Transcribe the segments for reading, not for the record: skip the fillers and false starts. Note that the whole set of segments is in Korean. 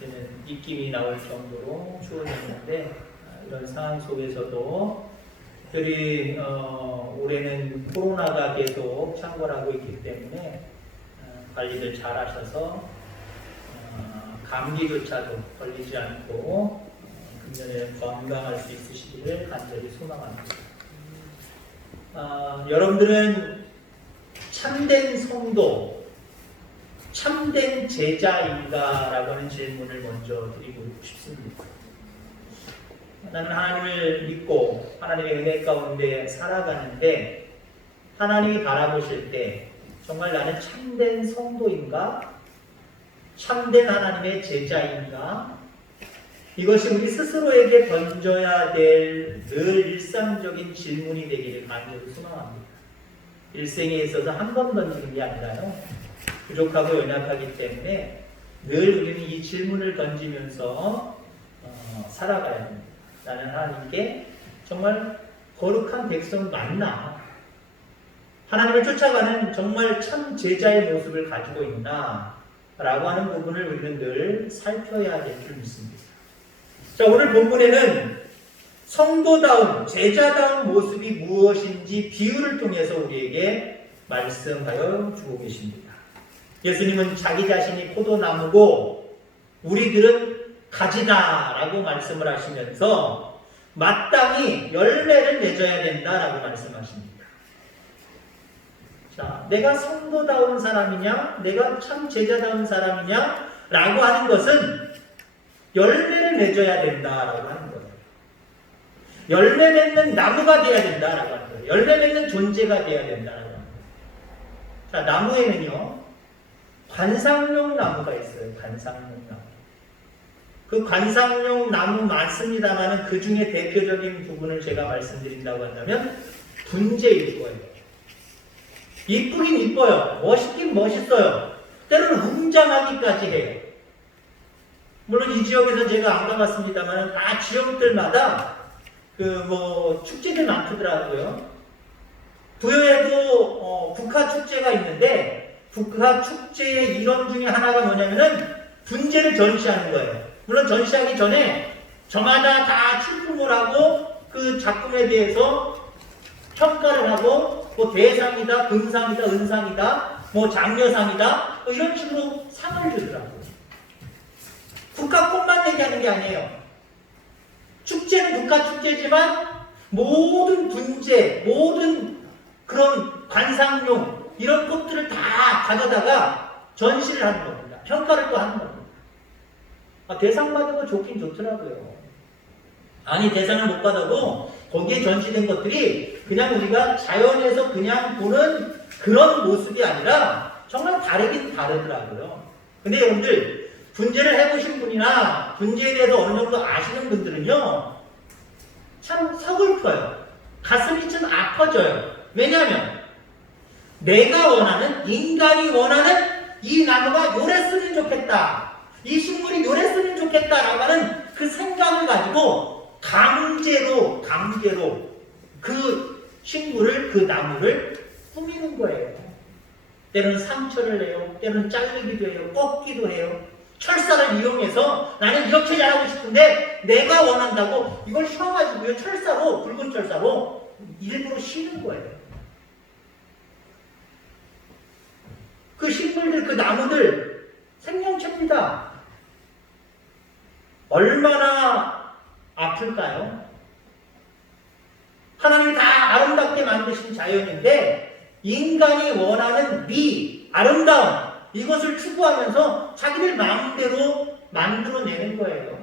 이제는 입김이 나올 정도로 추워졌는데 이런 상황 속에서도 특별히 올해는 코로나가 계속 창궐하고 있기 때문에 관리들 잘 하셔서 감기조차도 걸리지 않고 금년에 건강할 수 있으시기를 간절히 소망합니다. 여러분들은 참된 성도, 참된 제자인가? 라고 하는 질문을 먼저 드리고 싶습니다. 나는 하나님을 믿고 하나님의 은혜 가운데 살아가는데 하나님이 바라보실 때 정말 나는 참된 성도인가? 참된 하나님의 제자인가? 이것이 우리 스스로에게 던져야 될 늘 일상적인 질문이 되기를 간절히 소망합니다. 일생에 있어서 한 번 던지는 게 아니라요. 부족하고 연약하기 때문에 늘 우리는 이 질문을 던지면서 살아가야 됩니다. 나는 하나님께 정말 거룩한 백성 맞나? 하나님을 쫓아가는 정말 참 제자의 모습을 가지고 있나? 라고 하는 부분을 우리는 늘 살펴야 될 줄 믿습니다. 자, 오늘 본문에는 성도다운, 제자다운 모습이 무엇인지 비유를 통해서 우리에게 말씀하여 주고 계십니다. 예수님은 자기 자신이 포도나무고 우리들은 가지다라고 말씀을 하시면서 마땅히 열매를 맺어야 된다라고 말씀하십니다. 자, 내가 성도다운 사람이냐, 내가 참 제자다운 사람이냐 라고 하는 것은 열매를 맺어야 된다라고 하는 거예요. 열매 맺는 나무가 돼야 된다라고 하는 거예요. 열매 맺는 존재가 돼야 된다라고 하는 거예요. 자, 나무에는요 관상용 나무가 있어요. 관상용 나무. 그 관상용 나무 많습니다만 그 중에 대표적인 부분을 제가 말씀드린다고 한다면 분재일 거예요. 이쁘긴 이뻐요. 멋있긴 멋있어요. 때로는 웅장하기까지 해요. 물론 이 지역에서 제가 안 가봤습니다만 다 지역들마다 축제들 많더라고요. 부여에도 국화 축제가 있는데 국화 축제의 일원 중에 하나가 뭐냐면은 분재를 전시하는 거예요. 물론 전시하기 전에 저마다 다 출품을 하고 그 작품에 대해서 평가를 하고 뭐 대상이다, 금상이다, 은상이다, 뭐 장려상이다 이런 식으로 상을 주더라고요. 국화꽃만 얘기하는 게 아니에요. 축제는 국화 축제지만 모든 분재, 모든 그런 관상용 이런 꽃들을 다 가져다가 전시를 하는 겁니다. 평가를 또 하는 겁니다. 대상 받은 거 좋긴 좋더라고요. 아니 대상을 못 받아도 거기에 전시된 것들이 그냥 우리가 자연에서 그냥 보는 그런 모습이 아니라 정말 다르긴 다르더라고요. 근데 여러분들 분재를 해보신 분이나 분재에 대해서 어느 정도 아시는 분들은요 참 서글퍼요. 가슴이 좀 아파져요. 왜냐하면 내가 원하는, 인간이 원하는 이 나무가 요랬으면 좋겠다, 이 식물이 요랬으면 좋겠다라고 하는 그 생각을 가지고 강제로 그 식물을, 그 나무를 꾸미는 거예요. 때로는 상처를 내요. 때로는 잘리기도 해요. 꺾기도 해요. 철사를 이용해서 나는 이렇게 잘하고 싶은데 내가 원한다고 이걸 휘어가지고요. 철사로, 붉은 철사로 일부러 쉬는 거예요. 그 식물들, 그 나무들 생명체입니다. 얼마나 아플까요? 하나님이 다 아름답게 만드신 자연인데 인간이 원하는 미, 아름다움 이것을 추구하면서 자기들 마음대로 만들어내는 거예요.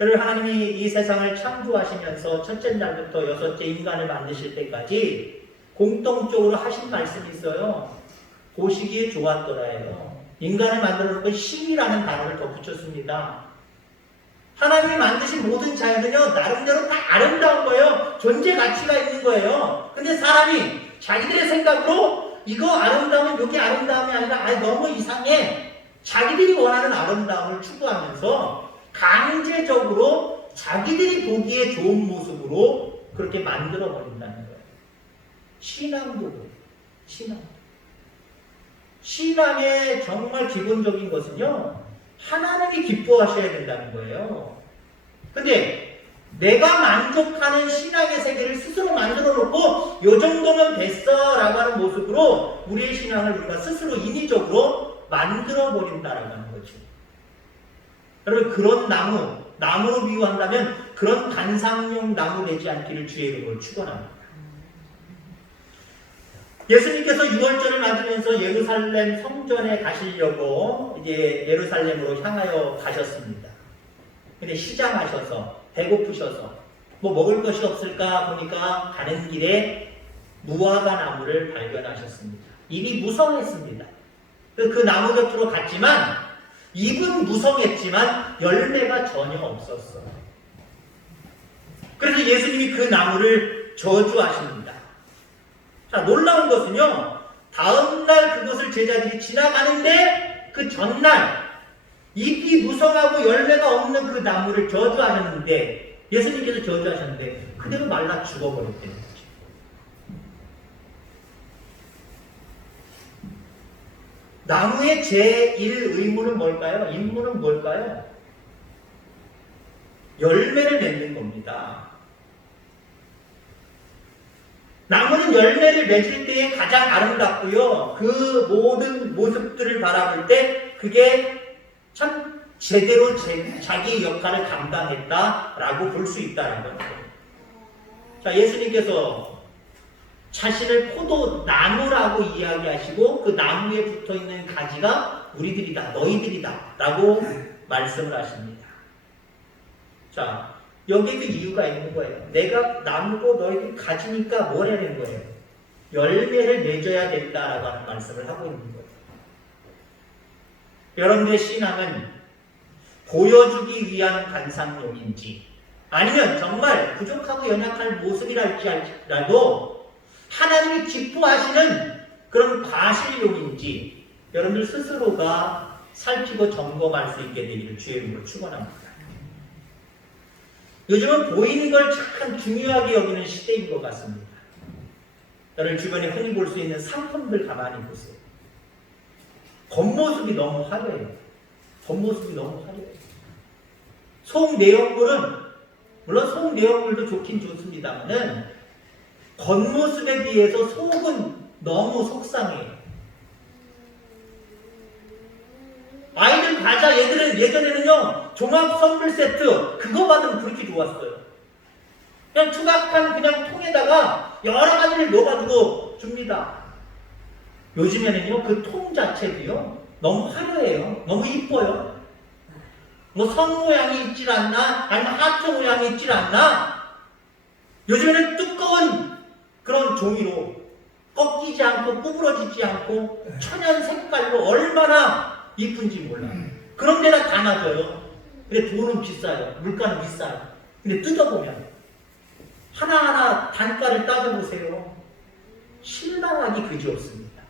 여러분, 하나님이 이 세상을 창조하시면서 첫째 날부터 여섯째 인간을 만드실 때까지 공통적으로 하신 말씀이 있어요. 보시기에 좋았더라예요. 인간을 만들어 놓고 신이라는 단어를 더 붙였습니다. 하나님이 만드신 모든 자연은요 나름대로 다 아름다운 거예요. 존재 가치가 있는 거예요. 근데 사람이 자기들의 생각으로 이거 아름다우면 여기 아름다움이 아니라 너무 이상해, 자기들이 원하는 아름다움을 추구하면서 강제적으로 자기들이 보기에 좋은 모습으로 그렇게 만들어 버린다는 거예요. 신앙도 그래요. 신앙. 신앙의 정말 기본적인 것은요, 하나님이 기뻐하셔야 된다는 거예요. 근데 내가 만족하는 신앙의 세계를 스스로 만들어 놓고 요 정도면 됐어 라고 하는 모습으로 우리의 신앙을 우리가 스스로 인위적으로 만들어 버린다라고 하는 거죠. 여러분, 그런 나무로 비유한다면 그런 관상용 나무 되지 않기를 주의 이름으로 축원합니다. 예수님께서 유월절을 맞으면서 예루살렘 성전에 가시려고 이제 예루살렘으로 향하여 가셨습니다. 근데 시장하셔서 배고프셔서 뭐 먹을 것이 없을까 보니까 가는 길에 무화과 나무를 발견하셨습니다. 입이 무성했습니다. 그 나무 곁으로 갔지만 입은 무성했지만 열매가 전혀 없었어요. 그래서 예수님이 그 나무를 저주하십니다. 자, 놀라운 것은요, 다음날 그것을 제자들이 지나가는데 그 전날 잎이 무성하고 열매가 없는 그 나무를 저주하셨는데, 예수님께서 저주하셨는데 그대로 말라 죽어버렸다는 거죠. 나무의 제1 의무는 뭘까요? 임무는 뭘까요? 열매를 맺는 겁니다. 나무는 열매를 맺을 때에 가장 아름답고요, 그 모든 모습들을 바라볼 때 그게 참 제대로 자기 역할을 감당했다라고 볼 수 있다는 거예요. 자, 예수님께서 자신을 포도나무라고 이야기하시고 그 나무에 붙어있는 가지가 우리들이다, 너희들이다 라고 말씀을 하십니다. 자, 여기에도 이유가 있는 거예요. 내가 나무고 너희들 가지니까 뭘 해야 되는 거예요? 열매를 맺어야 된다라고 하는 말씀을 하고 있는 거예요. 여러분들의 신앙은 보여주기 위한 관상용인지 아니면 정말 부족하고 연약한 모습이랄지라도 하나님이 기뻐하시는 그런 과실용인지 여러분들 스스로가 살피고 점검할 수 있게 되기를 주의 이름으로 축원합니다. 요즘은 보이는 걸 참 중요하게 여기는 시대인 것 같습니다. 여러분 주변에 흔히 볼 수 있는 상품들 가만히 보세요. 겉모습이 너무 화려해요. 겉모습이 너무 화려해요. 속 내용물은 물론 속 내용물도 좋긴 좋습니다만은 겉모습에 비해서 속은 너무 속상해요. 아이들 과자 얘들은 예전에는요 종합 선물 세트 그거 받으면 그렇게 좋았어요. 그냥 투박한 그냥 통에다가 여러 가지를 넣어가지고 줍니다. 요즘에는요 그 통 자체도요 너무 화려해요. 너무 이뻐요. 뭐 선 모양이 있질 않나? 아니면 하트 모양이 있질 않나? 요즘에는 두꺼운 그런 종이로 꺾이지 않고 구부러지지 않고 천연 색깔로 얼마나 이쁜지 몰라요. 그런 데다 담아줘요. 근데 돈은 비싸요. 물가는 비싸요. 근데 뜯어보면 하나하나 단가를 따져보세요. 실망하기 그지없습니다.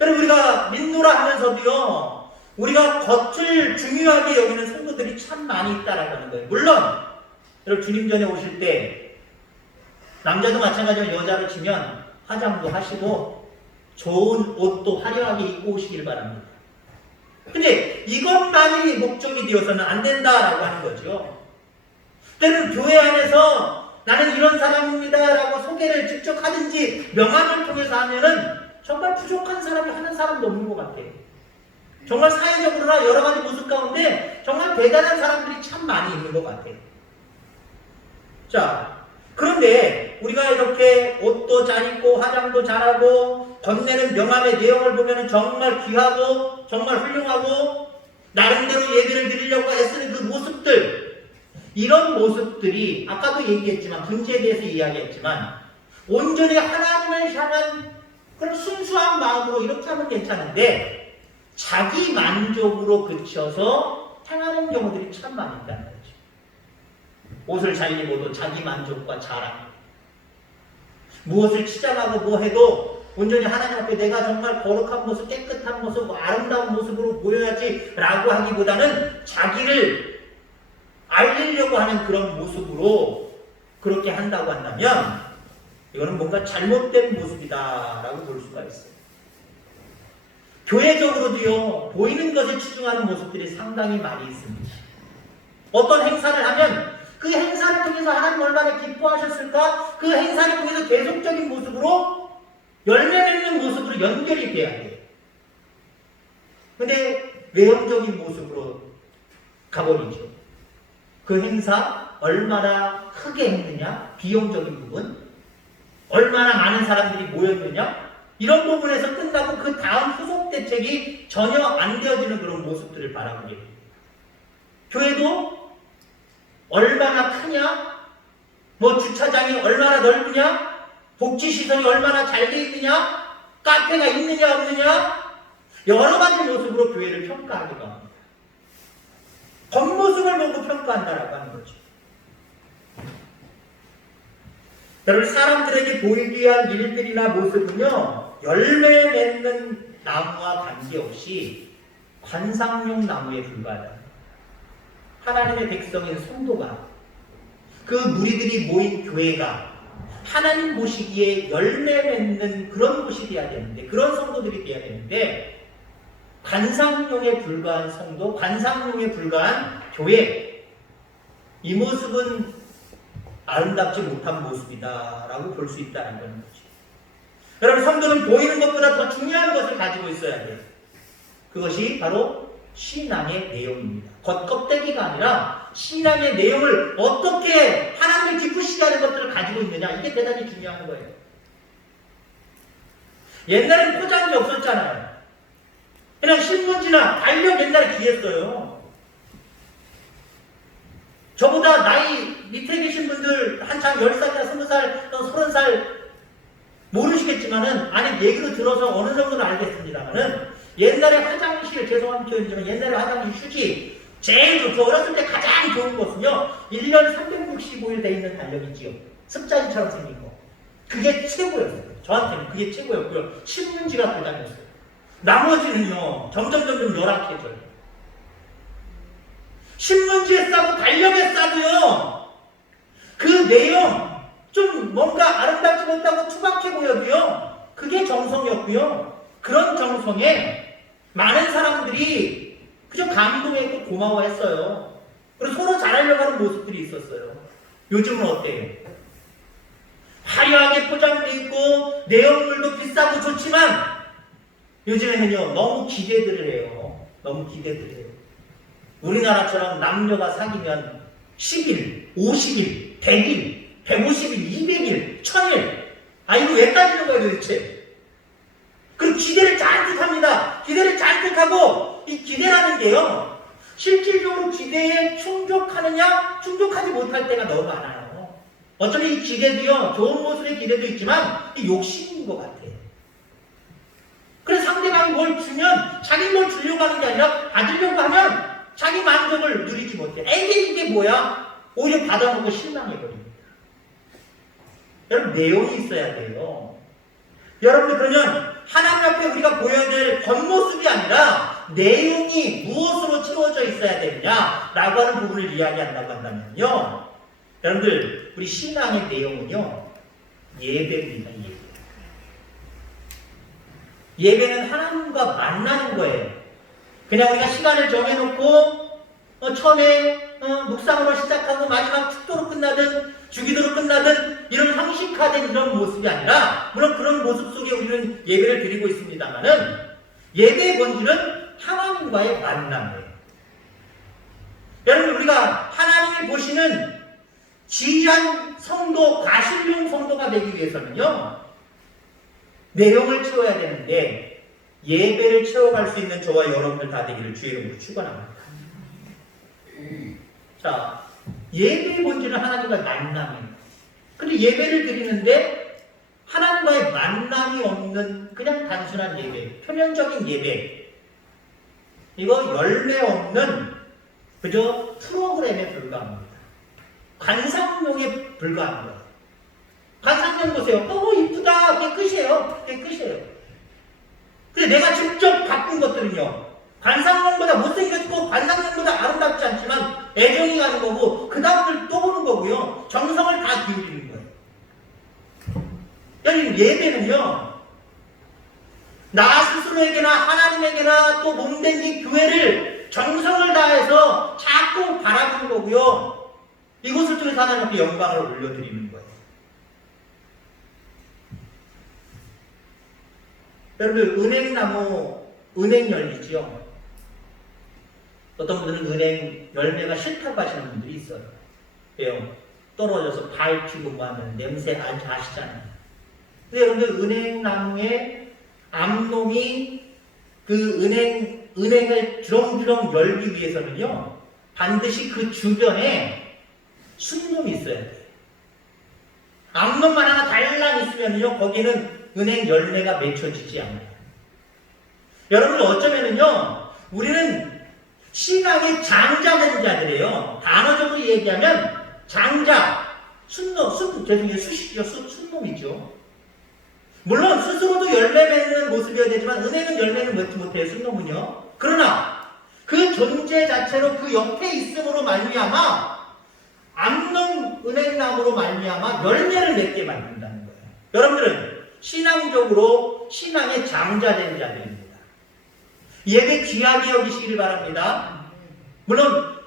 여러분 우리가 믿노라 하면서도요 우리가 겉을 중요하게 여기는 성도들이 참 많이 있다라고 하는 거예요. 물론 여러분 주님 전에 오실 때 남자도 마찬가지로 여자로 치면 화장도 하시고 좋은 옷도 화려하게 입고 오시길 바랍니다. 근데 이것만이 목적이 되어서는 안 된다라고 하는 거죠. 때는 교회 안에서 나는 이런 사람입니다 라고 소개를 직접 하든지 명함을 통해서 하면은 정말 부족한 사람이 하는 사람도 없는 것 같아요. 정말 사회적으로나 여러 가지 모습 가운데 정말 대단한 사람들이 참 많이 있는 것 같아요. 자, 그런데 우리가 이렇게 옷도 잘 입고 화장도 잘하고 건네는 명함의 내용을 보면 정말 귀하고 정말 훌륭하고 나름대로 예배를 드리려고 애쓰는 그 모습들, 이런 모습들이 아까도 얘기했지만 문제에 대해서 이야기했지만 온전히 하나님을 향한 그런 순수한 마음으로 이렇게 하면 괜찮은데 자기 만족으로 그쳐서 행하는 경우들이 참 많이 있다는 거죠. 옷을 잘 입어도 자기 만족과 자랑, 무엇을 치장하고 뭐 해도 온전히 하나님 앞에 내가 정말 거룩한 모습, 깨끗한 모습, 아름다운 모습으로 보여야지 라고 하기보다는 자기를 알리려고 하는 그런 모습으로 그렇게 한다고 한다면 이거는 뭔가 잘못된 모습이다 라고 볼 수가 있어요. 교회적으로도요, 보이는 것에 치중하는 모습들이 상당히 많이 있습니다. 어떤 행사를 하면 그 행사를 통해서 하나님 얼마나 기뻐하셨을까? 그 행사를 통해서 계속적인 모습으로 열매 맺는 모습으로 연결이 돼야 돼요. 근데 외형적인 모습으로 가버리죠. 그 행사 얼마나 크게 했느냐? 비용적인 부분 얼마나 많은 사람들이 모였느냐? 이런 부분에서 끝나고 그 다음 후속 대책이 전혀 안 되어지는 그런 모습들을 바라보게 됩니다. 교회도 얼마나 크냐? 뭐 주차장이 얼마나 넓으냐? 복지시설이 얼마나 잘 돼 있느냐? 카페가 있느냐 없느냐? 여러 가지 모습으로 교회를 평가하기도 합니다. 겉모습을 보고 평가한다라고 하는 거죠. 여러분, 사람들에게 보이기 위한 일들이나 모습은요, 열매 맺는 나무와 관계없이 관상용 나무에 불과하다. 하나님의 백성인 성도가, 그 무리들이 모인 교회가 하나님 보시기에 열매 맺는 그런 곳이 돼야 되는데, 그런 성도들이 돼야 되는데, 관상용에 불과한 성도, 관상용에 불과한 교회, 이 모습은 아름답지 못한 모습이다라고 볼 수 있다는 거죠. 여러분, 성도는 보이는 것보다 더 중요한 것을 가지고 있어야 돼요. 그것이 바로 신앙의 내용입니다. 겉껍데기가 아니라 신앙의 내용을 어떻게 하나님을 기쁘시게 하는 것들을 가지고 있느냐, 이게 대단히 중요한 거예요. 옛날엔 포장지 없었잖아요. 그냥 신문지나 달력 옛날에 귀했어요. 저보다 나이 밑에 계신 분들 한창 10살이나 20살, 30살 모르시겠지만은, 아니 얘기로 들어서 어느 정도는 알겠습니다만은, 옛날에 화장실, 죄송한 표현이지만 옛날에 화장실 휴지 제일 저 어렸을 때 가장 좋은 것은요, 1년 365일 돼 있는 달력이지요. 습자지처럼 생긴 거. 그게 최고였어요. 저한테는 그게 최고였고요. 신문지가 부담이었어요. 나머지는요, 점점 열악해져요. 신문지에 싸고 달력에 싸도요, 그 내용 좀 뭔가 아름답지 못하고 투박해 보여도요, 그게 정성이었고요. 그런 정성에 많은 사람들이 그저 감동했고 고마워했어요. 그리고 서로 잘하려고 하는 모습들이 있었어요. 요즘은 어때요? 화려하게 포장돼 있고 내용물도 비싸고 좋지만 요즘에는요, 너무 기대들을 해요. 너무 기대들을 해요. 우리나라처럼 남녀가 사귀면 10일, 50일, 100일, 150일, 200일, 1000일. 아, 이거 왜 따지는 거예요, 도대체? 그리고 기대를 잔뜩 합니다. 기대를 잔뜩 하고, 이 기대라는 게요, 실질적으로 기대에 충족하느냐, 충족하지 못할 때가 너무 많아요. 어차피 이 기대도요, 좋은 모습의 기대도 있지만, 이 욕심인 것 같아요. 그래서 상대방이 뭘 주면, 자기 뭘 주려고 하는 게 아니라, 받으려고 하면, 자기 만족을 누리지 못해. 이게 뭐야? 오히려 받아먹고 실망해버립니다. 여러분, 내용이 있어야 돼요. 여러분, 그러면 하나님 앞에 우리가 보여야 될 겉모습이 아니라 내용이 무엇으로 채워져 있어야 되느냐라고 하는 부분을 이야기한다고 한다면요, 여러분들, 우리 신앙의 내용은요, 예배입니다. 예배는 하나님과 만나는 거예요. 그냥 우리가 시간을 정해놓고 처음에 묵상으로 시작하고 마지막 축도로 끝나든 주기도로 끝나든 이런 형식화된 이런 모습이 아니라, 물론 그런 모습 속에 우리는 예배를 드리고 있습니다만은, 예배의 본질은 하나님과의 만남이에요. 여러분, 우리가 하나님이 보시는 지휘한 성도, 가실용 성도가 되기 위해서는요, 내용을 채워야 되는데, 예배를 채워갈 수 있는 저와 여러분들 다 되기를 주의 이름으로 축원합니다. 자, 예배의 본질은 하나님과의 만남이에요. 근데 예배를 드리는데 하나님과의 만남이 없는 그냥 단순한 예배, 표면적인 예배, 이거 열매 없는 그저 프로그램에 불과합니다. 관상용에 불과한 거예요. 관상용 보세요. 이쁘다. 그게 끝이에요. 그게 끝이에요. 근데 내가 직접 바꾼 것들은요, 관상용보다 못생겼고 관상용보다 아름답지 않지만 애정이 가는 거고, 그 다음을 또 보는 거고요, 정성을 다 기울이는 거예요. 여러분, 예배는요, 나 스스로에게나 하나님에게나 또 몸된 이 교회를 정성을 다해서 자꾸 바라보는 거고요. 이곳을 통해서 하나님 앞에 영광을 올려드리는 거예요. 여러분들 은행나무 은행 열리지요. 어떤 분들은 은행 열매가 싫다고 하시는 분들이 있어요. 왜요? 떨어져서 밟히고 뭐 하면 냄새 아시잖아요. 근데 여러분들 은행나무에 암놈이 그 은행을 주렁주렁 열기 위해서는요, 반드시 그 주변에 순놈이 있어야 돼요. 암놈만 하나 달랑 있으면요, 거기는 은행 열매가 맺혀지지 않아요. 여러분 어쩌면은요, 우리는 신앙의 장자된 자들이에요. 단어적으로 얘기하면 장자, 순놈이죠. 물론 스스로도 열매 맺는 모습이어야 되지만 은행은 열매는 맺지 못해요. 순놈은요. 그러나 그 존재 자체로 그 옆에 있음으로 말미암아 암놈 은행나무로 말미암아 열매를 맺게 만든다는 거예요. 여러분들은 신앙적으로 신앙의 장자된 자들입니다. 예배 귀하게 여기시길 바랍니다. 물론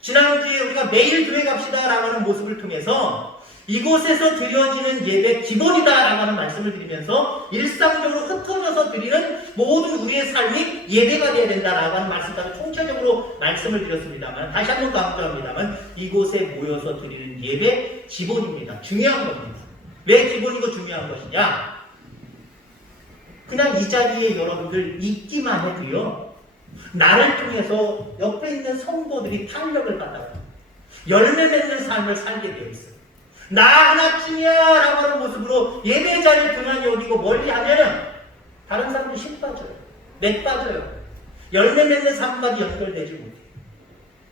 지난주에 우리가 매일 교회 갑시다 라고 하는 모습을 통해서 이곳에서 드려지는 예배 기본이다 라고 하는 말씀을 드리면서 일상적으로 흩어져서 드리는 모든 우리의 삶이 예배가 되어야 된다라고 하는 말씀까지 총체적으로 말씀을 드렸습니다만, 다시 한번 강조합니다만, 이곳에 모여서 드리는 예배 기본입니다. 중요한 겁니다. 왜 기본이고 중요한 것이냐? 그냥 이 자리에 여러분들 있기만 해도요, 나를 통해서 옆에 있는 성도들이 탄력을 받아요. 열매 맺는 삶을 살게 되어 있어요. 나 하나쯤이야 라고 하는 모습으로 예배 자리를 등한히 여기고 멀리 하면은 다른 사람들 힘 빠져요. 맥 빠져요. 열매 맺는 삶까지 연결되지 못해요.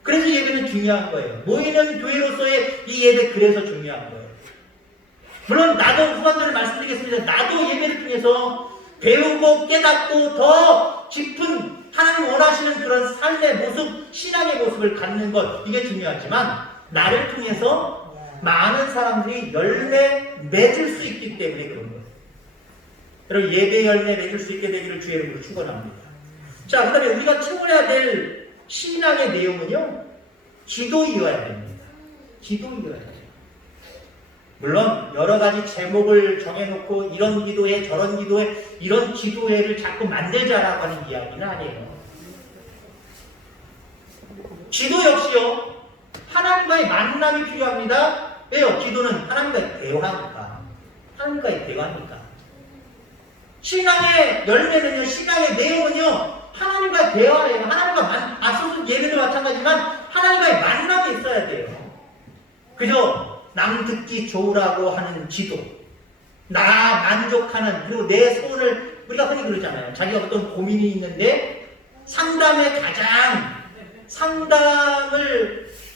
그래서 예배는 중요한 거예요. 모이는 교회로서의 이 예배, 그래서 중요한 거예요. 물론 나도 후반전에 말씀드리겠습니다. 나도 예배를 통해서 배우고 깨닫고 더 깊은 하나님 원하시는 그런 삶의 모습, 신앙의 모습을 갖는 것, 이게 중요하지만 나를 통해서 많은 사람들이 열매 맺을 수 있기 때문에 그런 거예요. 여러분, 예배 열매 맺을 수 있게 되기를 주의 이름으로 축원합니다. 자, 그 다음에 우리가 채워야 될 신앙의 내용은요, 기도이어야 됩니다. 기도이어야 돼요. 물론 여러 가지 제목을 정해놓고 이런 기도회 저런 기도회 이런 기도회를 자꾸 만들자라고 하는 이야기는 아니에요. 기도 역시요, 하나님과의 만남이 필요합니다. 왜요? 기도는 하나님과의 대화니까. 하나님과의 대화니까. 신앙의 열매는요, 신앙의 내용은요, 하나님과의 대화예요. 하나님과 앞서서 예배도 마찬가지지만 하나님과의 만남이 있어야 돼요. 그저 남 듣기 좋으라고 하는 기도, 나 만족하는, 그리고 내 소원을, 우리가 흔히 그러잖아요. 자기가 어떤 고민이 있는데 상담을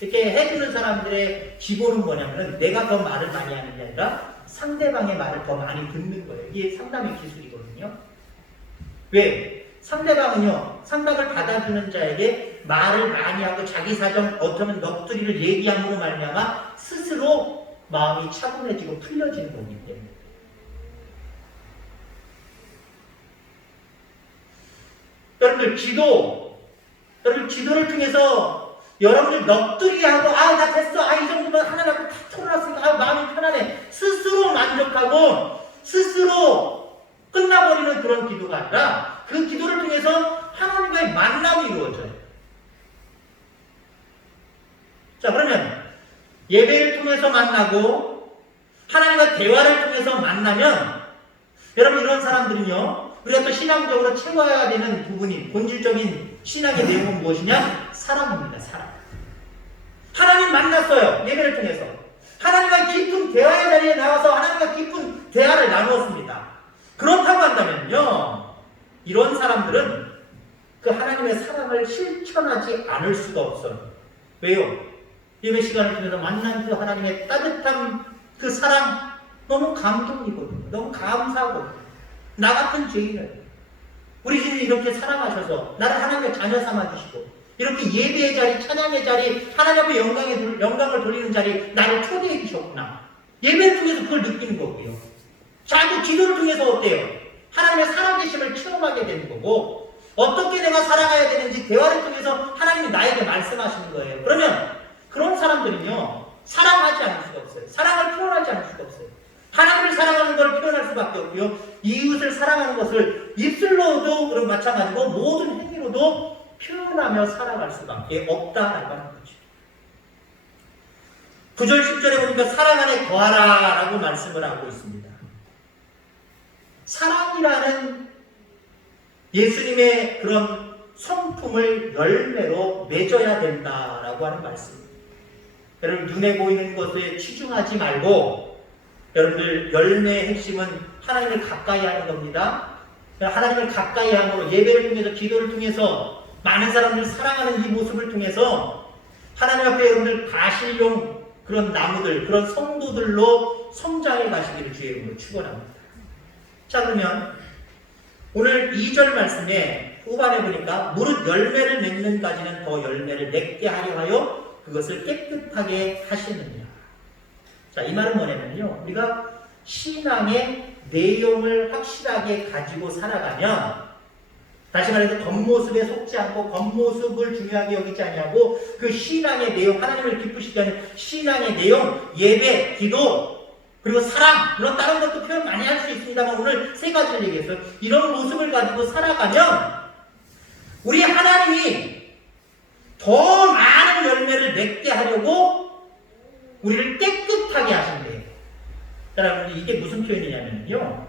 이렇게 해주는 사람들의 기본은 뭐냐면 내가 더 말을 많이 하는 게 아니라 상대방의 말을 더 많이 듣는 거예요. 이게 상담의 기술이거든요. 왜? 상대방은요, 상담을 받아주는 자에게 말을 많이 하고 자기 사정, 어쩌면 넋두리를 얘기함으로 말미암아 스스로 마음이 차분해지고 풀려지는 거기 때문에. 여러분들 기도를 통해서 여러분들 넋두리하고 나 됐어, 이 정도면 하나님 앞에 탁 털어놨으니까 마음이 편하네, 스스로 만족하고 스스로 끝나버리는 그런 기도가 아니라 그 기도를 통해서 하나님과의 만남이 이루어져요. 자, 그러면 예배를 통해서 만나고 하나님과 대화를 통해서 만나면 여러분, 이런 사람들은요, 우리가 또 신앙적으로 채워야 되는 부분이, 본질적인 신앙의 내용은 무엇이냐? 사랑입니다. 사랑. 하나님 만났어요. 예배를 통해서. 하나님과 깊은 대화의 자리에 나와서 하나님과 깊은 대화를 나누었습니다. 그렇다고 한다면요, 이런 사람들은 그 하나님의 사랑을 실천하지 않을 수가 없어요. 왜요? 예배 시간을 통해서 만난 그 하나님의 따뜻한 그 사랑, 너무 감동이거든요. 너무 감사하거든요. 나 같은 죄인을 우리 주님이 이렇게 사랑하셔서 나를 하나님의 자녀 삼아주시고 이렇게 예배의 자리, 찬양의 자리, 하나님 앞에 영광을 돌리는 자리 나를 초대해 주셨구나. 예배를 통해서 그걸 느끼는 거고요. 자꾸 기도를 통해서 어때요? 하나님의 살아계심을 체험하게 되는 거고, 어떻게 내가 살아가야 되는지 대화를 통해서 하나님이 나에게 말씀하시는 거예요. 그러면 그런 사람들은요, 사랑하지 않을 수가 없어요. 사랑을 표현하지 않을 수가 없어요. 하나님을 사랑하는 걸 표현할 수밖에 없고요, 이웃을 사랑하는 것을 입술로도 그런 마찬가지고 모든 행위로도 표현하며 살아갈 수밖에 없다라고 하는 거죠. 9절 10절에 보니까 사랑 안에 거하라 라고 말씀을 하고 있습니다. 사랑이라는 예수님의 그런 성품을 열매로 맺어야 된다라고 하는 말씀입니다. 여러분, 눈에 보이는 것에 치중하지 말고, 여러분들 열매의 핵심은 하나님을 가까이 하는 겁니다. 하나님을 가까이 함으로 예배를 통해서, 기도를 통해서, 많은 사람들을 사랑하는 이 모습을 통해서 하나님 앞에 여러분들 가실용 그런 나무들, 그런 성도들로 성장해 가시기를 주의 이름으로 축원합니다. 자, 그러면 오늘 2절 말씀에 후반에 보니까 무릇 열매를 맺는까지는 더 열매를 맺게 하려 하여 그것을 깨끗하게 하시느냐. 자, 이 말은 뭐냐면요, 우리가 신앙의 내용을 확실하게 가지고 살아가면, 다시 말해서 겉모습에 속지 않고 겉모습을 중요하게 여기지 아니하고 그 신앙의 내용, 하나님을 기쁘시게 하는 신앙의 내용, 예배, 기도, 그리고 사랑, 물론 다른 것도 표현 많이 할 수 있습니다만 오늘 세 가지를 얘기했어요. 이런 모습을 가지고 살아가면 우리 하나님이 더 많은 열매를 맺게 하려고 우리를 깨끗하게 하신대요. 여러분, 이게 무슨 표현이냐면요,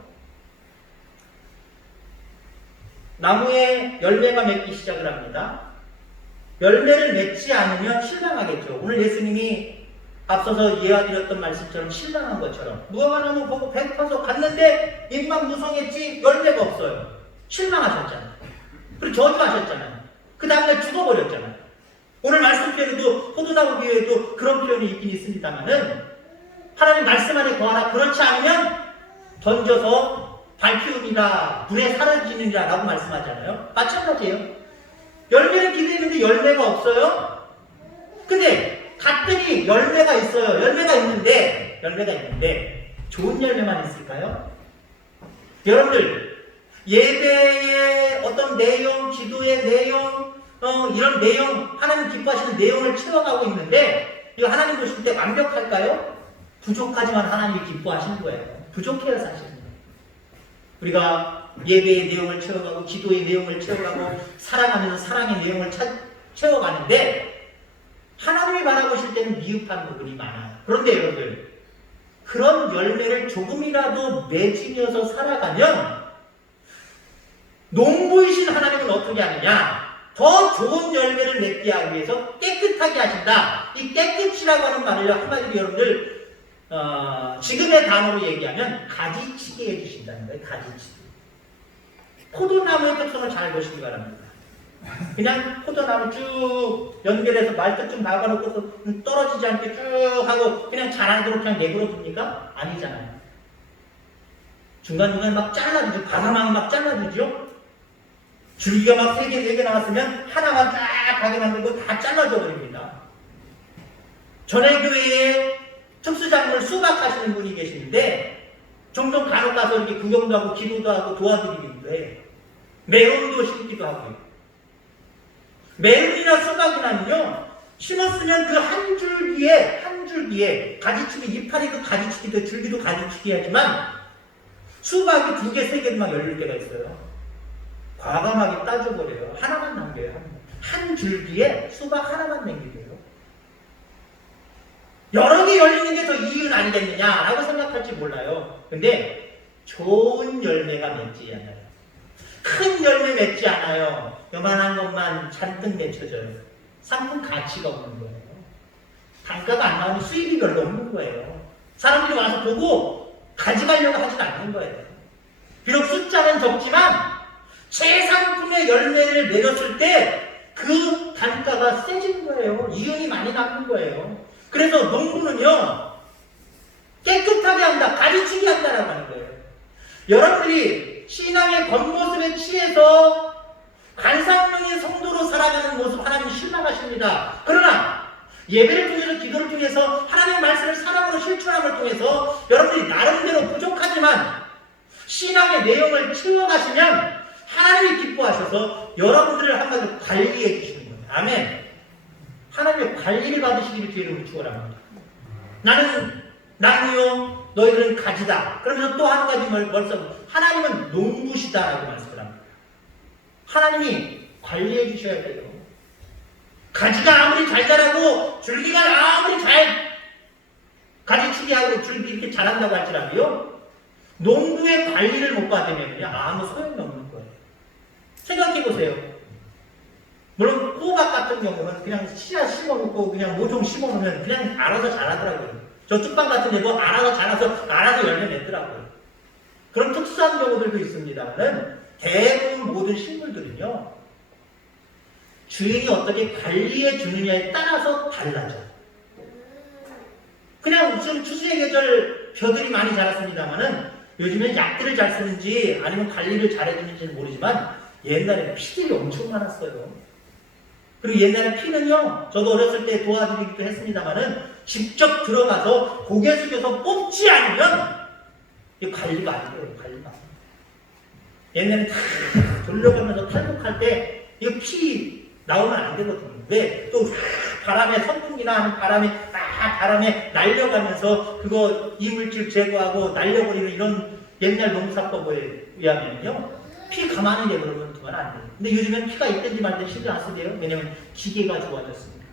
나무에 열매가 맺기 시작을 합니다. 열매를 맺지 않으면 실망하겠죠. 오늘 예수님이 앞서서 예화드렸던 말씀처럼 실망한 것처럼 무화과나무 보고 배고파서 갔는데 입만 무성했지 열매가 없어요. 실망하셨잖아요. 그리고 저주하셨잖아요. 그 다음날 죽어버렸잖아요. 오늘 말씀 표현에도 포도나무 비유에도 그런 표현이 있긴 있습니다만은, 하나님 말씀 안에 거하라, 그렇지 않으면 던져서 발피우니라, 불에 사라지느니라 라고 말씀하잖아요. 마찬가지예요. 열매를 기대했는데 열매가 없어요. 근데 갔더니 열매가 있어요. 열매가 있는데 좋은 열매만 있을까요? 여러분들, 예배의 어떤 내용, 기도의 내용, 이런 내용, 하나님 기뻐하시는 내용을 채워가고 있는데 이거 하나님 보실 때 완벽할까요? 부족하지만 하나님이 기뻐하시는 거예요. 부족해야 사실은. 우리가 예배의 내용을 채워가고 기도의 내용을 채워가고 사랑하면서 사랑의 내용을 채워가는데 하나님이 바라보실 때는 미흡한 부분이 많아요. 그런데 여러분들, 그런 열매를 조금이라도 맺으면서 살아가면 농부이신 하나님은 어떻게 하느냐? 더 좋은 열매를 맺게 하기 위해서 깨끗하게 하신다. 이 깨끗이라고 하는 말을 한마디로 여러분들 지금의 단어로 얘기하면 가지치기 해주신다는 거예요. 가지치기. 포도나무의 특성을 잘 보시기 바랍니다. 그냥 포도나무 쭉 연결해서 말끝 좀 박아놓고서 떨어지지 않게 쭉 하고 그냥 자라도록 그냥 내버려 둡니까? 아니잖아요. 중간중간 막 잘라주죠. 바람하고 막 잘라주죠. 줄기가 막 3개, 4개 나왔으면 하나만 쫙 가게 만들고 다 잘라줘 버립니다. 전에 교회에 특수작물 수박하시는 분이 계시는데 종종 간혹 가서 이렇게 구경도 하고 기도도 하고 도와드리기도 해요. 메론도 심기도 하고요. 메론이나 수박이나는요, 심었으면 그 한 줄기에 가지치기, 이파리도 가지치기도 줄기도 가지치기 하지만 수박이 2개, 3개도 막 열릴 때가 있어요. 과감하게 따져버려요. 하나만 남겨요. 한 줄기에 수박 하나만 남기고요. 여러 개 열리는 게 더 이윤 아니겠느냐라고 생각할지 몰라요. 근데 좋은 열매가 맺지 않아요. 큰 열매 맺지 않아요. 요만한 것만 잔뜩 맺혀져요. 상품 가치가 없는 거예요. 단가가 안 나오면 수입이 별로 없는 거예요. 사람들이 와서 보고 가져가려고 하진 않는 거예요. 비록 숫자는 적지만 최상품의 열매를 맺었을 때 그 단가가 세지는 거예요. 이윤이 많이 남는 거예요. 그래서 농부는요, 깨끗하게 한다, 가지치기 한다라고 하는 거예요. 여러분들이 신앙의 겉모습에 취해서 관상용의 성도로 살아가는 모습 하나님 실망하십니다. 그러나 예배를 통해서 기도를 통해서 하나님의 말씀을 사랑으로 실천함을 통해서 여러분들이 나름대로 부족하지만 신앙의 내용을 채워가시면 하나님이 기뻐하셔서 여러분들을 한마디로 관리해 주시는 거예요. 아멘. 하나님의 관리를 받으시기를 주의 이름으로 축원합니다. 나는 나무요, 너희들은 가지다. 그러면서 또 한 가지 벌써 하나님은 농부시다라고 말씀을 합니다. 하나님이 관리해 주셔야 돼요. 가지가 아무리 잘 자라고 줄기가 아무리 잘 가지치기 하고 줄기 이렇게 자란다고 할지라도요, 농부의 관리를 못 받으면요 아무 소용이 없는 거예요. 생각해 보세요. 물론 호박 같은 경우는 그냥 씨앗 심어놓고 그냥 모종 심어놓으면 그냥 알아서 자라더라고요. 저 뚝방 같은 데도 알아서 자라서 알아서 열매 맺더라고요. 그런 특수한 경우들도 있습니다만은 대부분 모든 식물들은요 주인이 어떻게 관리해 주느냐에 따라서 달라져요. 그냥 지금 추수의 계절 벼들이 많이 자랐습니다만은 요즘엔 약들을 잘 쓰는지 아니면 관리를 잘 해주는지는 모르지만 옛날에는 피들이 엄청 많았어요. 그리고 옛날에 피는요, 저도 어렸을 때 도와드리기도 했습니다만은 직접 들어가서 고개 숙여서 뽑지 않으면 이 관리가 안 돼요. 관리가. 옛날에 다 돌려가면서 탈곡할 때 이거 피 나오면 안 되거든요. 왜? 또 바람에 선풍기나 하는 바람에 날려가면서 그거 이물질 제거하고 날려버리는 이런 옛날 농사법에 의하면요 피 가만히 내버려두면 안 돼요. 근데 요즘엔 피가 있든지 말든지 신경 안 쓰대요. 왜냐면 기계가 좋아졌습니다.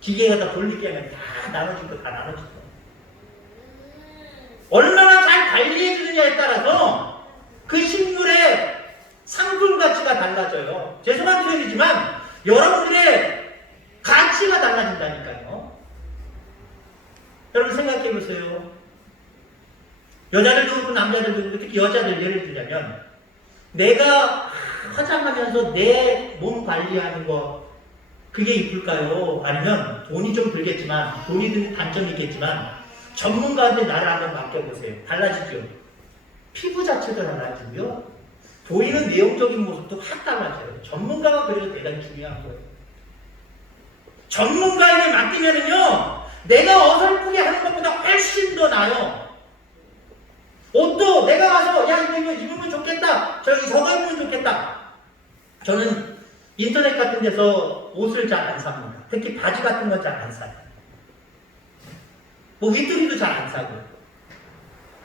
기계가 다 돌리게 하면 다 나눠진 거 다 나눠진 거. 얼마나 잘 관리해 주느냐에 따라서 그 식물의 상품 가치가 달라져요. 죄송한 표현이지만 여러분들의 가치가 달라진다니까요. 여러분 생각해 보세요. 여자들도 그렇고 남자들도 그렇고 특히 여자들 예를 들자면 내가 화장하면서 내 몸 관리하는 거 그게 이쁠까요? 아니면 돈이 좀 들겠지만 돈이 드는 단점이 있겠지만 전문가한테 나를 한번 맡겨보세요. 달라지죠? 피부 자체도 달라지고요. 보이는 내용적인 모습도 확 달라져요. 전문가가 그래도 대단히 중요한 거예요. 전문가에게 맡기면은요, 내가 어설프게 하는 것보다 훨씬 더 나아요. 옷도 내가 가서, 야, 이거 입으면 좋겠다. 저거 입으면 좋겠다. 저는 인터넷 같은 데서 옷을 잘 안 삽니다. 특히 바지 같은 건 잘 안 사요. 뭐 윗두리도 잘 안 사고요.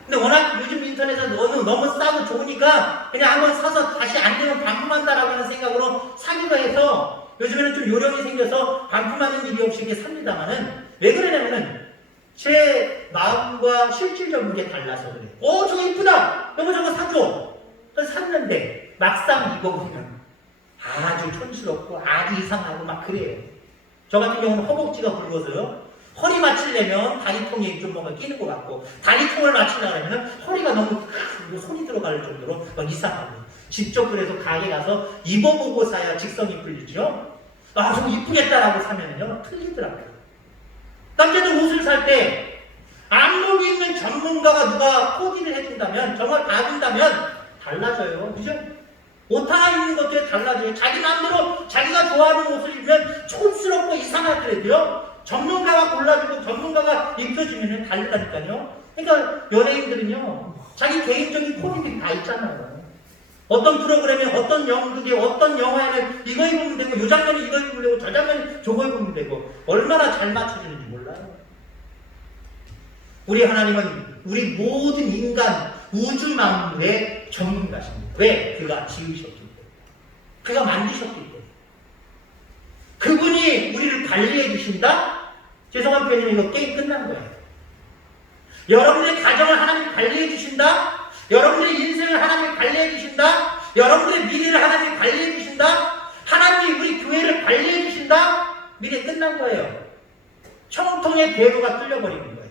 근데 워낙 요즘 인터넷은 너무 싸고 좋으니까 그냥 한번 사서 다시 안 되면 반품한다라고 하는 생각으로 사기도 해서 요즘에는 좀 요령이 생겨서 반품하는 일이 없이 이렇게 삽니다만은 왜 그러냐면은 제 마음과 실질적인 게 달라서 그래요. 저거 이쁘다! 저거 사줘! 그래서 샀는데 막상 입어보면 아주 촌스럽고 아주 이상하고 막 그래요. 저 같은 경우는 허벅지가 굵어서요. 허리 맞추려면 다리통에 좀 뭔가 끼는 것 같고 다리통을 맞추려면 허리가 너무 손이 들어갈 정도로 막 이상하고 직접 그래서 가게 가서 입어보고 사야 직성이 풀리죠. 좀 이쁘겠다라고 사면은요 틀리더라고요. 남자들 옷을 살 때 안목이 있는 전문가가 누가 코디를 해준다면 정말 봐준다면 달라져요. 그죠? 옷 하나 입는 것도 달라져요. 자기 마음대로 자기가 좋아하는 옷을 입으면 촌스럽고 이상하더라도요. 전문가가 골라주고 전문가가 입혀주면 다르다니까요. 그러니까 연예인들은요. 자기 개인적인 코디들이 다 있잖아요. 어떤 프로그램에 어떤 연극에 어떤 영화에는 이거 입으면 되고 이 장면이 이거 입으면 되고 저 장면이 저거 입으면 되고 얼마나 잘 맞춰주는지 몰라요. 우리 하나님은 우리 모든 인간 우주 만물의 전문가십니다. 왜? 그가 지으셨기 때문에. 그가 만드셨기 때문에. 그분이 우리를 관리해 주신다? 죄송한 표현이면 이거 게임 끝난 거예요. 여러분의 가정을 하나님이 관리해 주신다? 여러분의 인생을 하나님이 관리해 주신다? 여러분의 미래를 하나님이 관리해 주신다? 하나님이 우리 교회를 관리해 주신다? 미래 끝난 거예요. 청통의 대로가 뚫려버리는 거예요.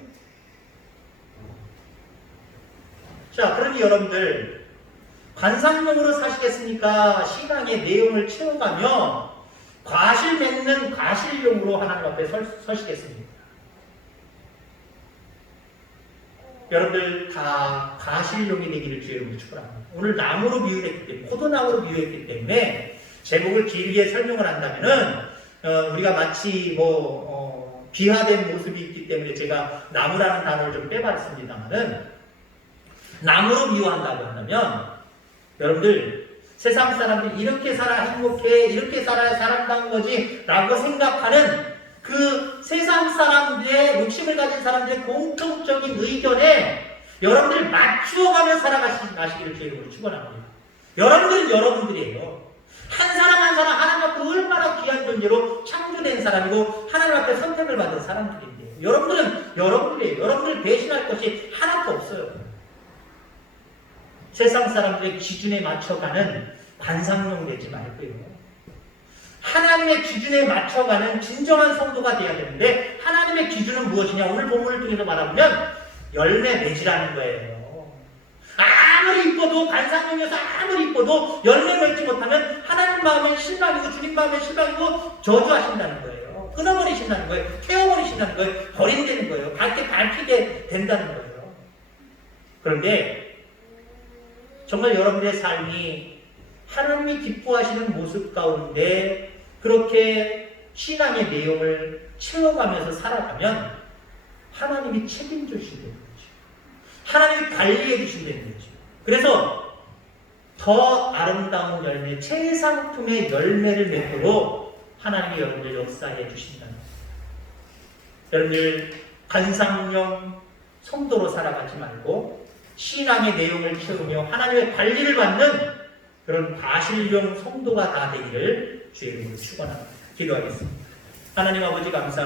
자, 그러니 여러분들 관상용으로 사시겠습니까? 신앙의 내용을 채워가며 과실 맺는 과실용으로 하나님 앞에 서시겠습니까? 여러분들 다 과실용이 되기를 주의 이름으로 축원합니다. 오늘 나무로 비유했기 때문에 포도나무로 비유했기 때문에 제목을 길게 설명을 한다면은 우리가 마치 비하된 모습이 있기 때문에 제가 나무라는 단어를 좀 빼봤습니다만은 남으로 미워한다고 한다면 여러분들 세상 사람들이 이렇게 살아 행복해, 이렇게 살아야 사랑받는 거지 라고 생각하는 그 세상 사람들의 욕심을 가진 사람들의 공통적인 의견에 여러분들이 맞추어가며 살아가시기를 주님으로 축원합니다. 여러분들은 여러분들이에요. 한 사람 한 사람 하나님 앞에 얼마나 귀한 존재로 창조된 사람이고 하나님 앞에 선택을 받은 사람들인데요. 여러분들은 여러분들이에요. 여러분들을 배신할 것이 하나도 없어요. 세상 사람들의 기준에 맞춰가는 관상용 되지 말고요. 하나님의 기준에 맞춰가는 진정한 성도가 되어야 되는데 하나님의 기준은 무엇이냐? 오늘 본문을 통해서 말하면 열매 맺으라는 거예요. 아무리 이뻐도 관상용에서 아무리 이뻐도 열매 맺지 못하면 하나님 마음은 실망이고 주님 마음은 실망이고 저주하신다는 거예요. 끊어버리신다는 거예요. 태워버리신다는 거예요. 버린다는 거예요. 밝게 밟히게 된다는 거예요. 그런데 정말 여러분의 삶이 하나님이 기뻐하시는 모습 가운데 그렇게 신앙의 내용을 채워가면서 살아가면 하나님이 책임져 주신다는 거죠. 하나님이 관리해 주신다는 거죠. 그래서 더 아름다운 열매, 최상품의 열매를 맺도록 하나님이 여러분을 역사해 주신다는 거죠. 여러분들 관상용 성도로 살아가지 말고 신앙의 내용을 채우며 하나님의 관리를 받는 그런 다실용 성도가 다 되기를 주의 이름으로 축원합니다. 기도하겠습니다. 하나님 아버지 감사합니다.